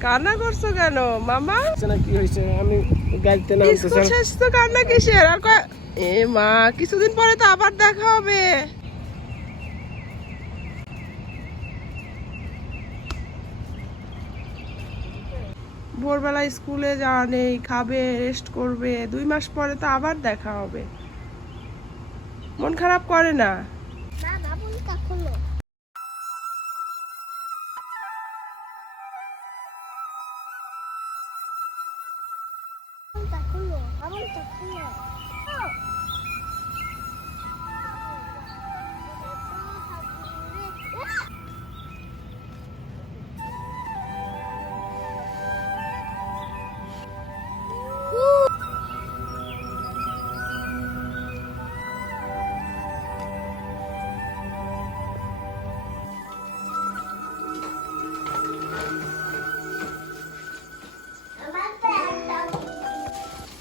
কান্না করছ কেন মামা? না কি হয়েছে? আমি গাড়িতে নামতে স্কুল শেষ তো কান্না কিসের? আর কয়- এ মা কিছুদিন পরে তো আবার দেখা হবে। ভোরবেলা স্কুলে যাওয়া নেই খাবে রেস্ট করবে দুই মাস পরে তো আবার দেখা হবে। মন খারাপ করে না? না বাবুল あ、ほんとき。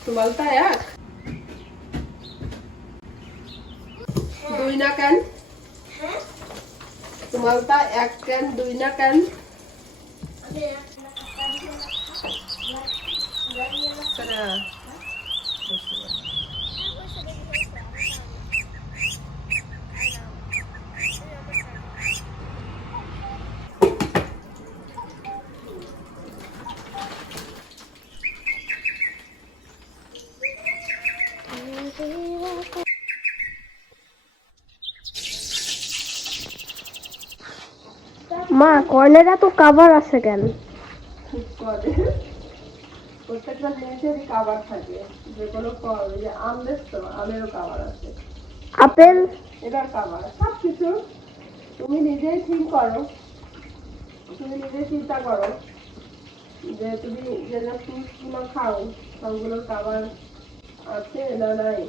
তোমালটা এক দুই না কেন তোমালটা এক কেন দুই না কেন সেটা মা কর্নেরা তো কাভার আছে কেন? প্রত্যেকটা জিনিসেরই কাবার থাকে। যে কোনো ফল যে আম দেখছ আমেরও কাবার আছে। আপেল? এটার কাবার সব কিছু তুমি নিজেই ঠিক করো। তুমি নিজেই চিন্তা করো। যে তুমি খাও সবগুলোর কাবার আছে না নাই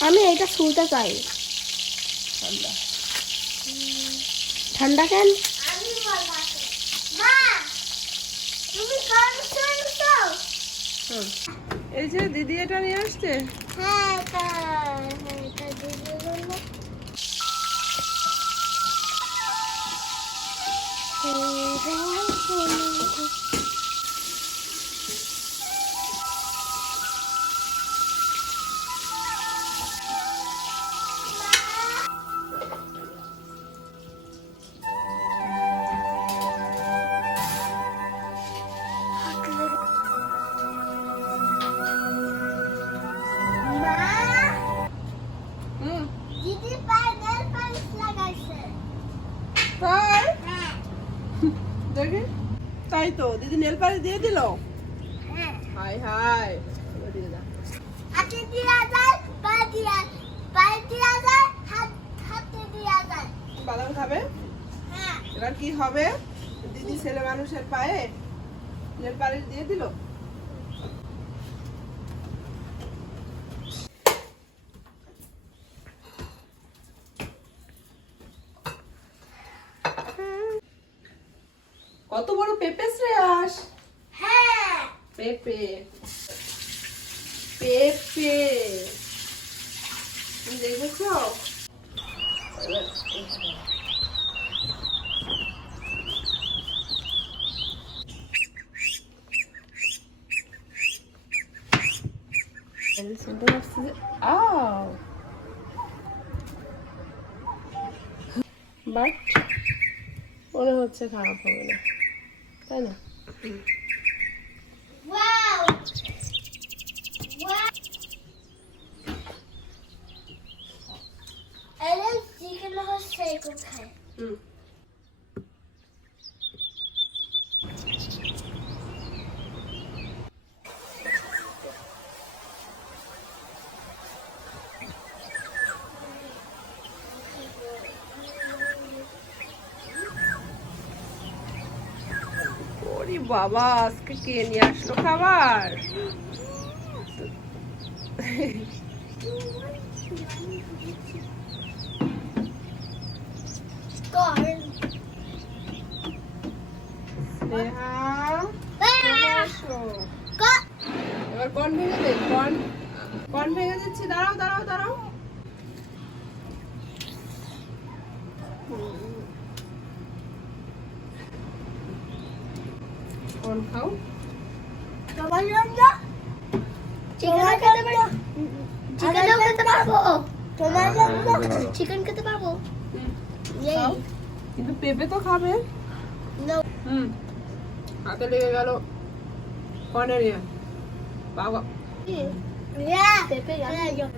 আমি এটা শুনতে চাই। ঠান্ডা। ঠান্ডা কেন? হুম। এই যে দিদি এটা নিয়ে আসছে? হুম তো দিদি নেল পালিশ দিয়ে দিল? হ্যাঁ। হাই হাই। হাতে দিয়া যায় পায়ে দিয়া পায়ে দিয়া যায় হাত হাতে দিয়া যায়। বাদাম খাবে? হ্যাঁ। এবার কি হবে? দিদি ছেলে মানুষের পায়ে নেল পালিশ দিয়ে দিল? কত বড় পেঁপে শ্রেয়াস? হ্যাঁ। পেঁপে। পেঁপে। দেখেছ? বাট মনে হচ্ছে খারাপ হবে না তাই না চিকেন হচ্ছে কোথায় হুম বাবা আজকে কে নিয়ে আসলো খাবার? কর্ন এবার কন ভেঙে দে কন কন ভেঙে দিচ্ছি দাঁড়াও দাঁড়াও দাঁড়াও হুম, কর্ন খাও তোমার জন্য চিকেনও খেতে পারব চিকেনও খেতে পারব তোমার জন্য? চিকেন খেতে পারব। খাও। কিন্তু পেঁপে তো খাবে. হুম হাতে লেগে গেল কর্নের ইয়ে বাবা. Pepe, yeah.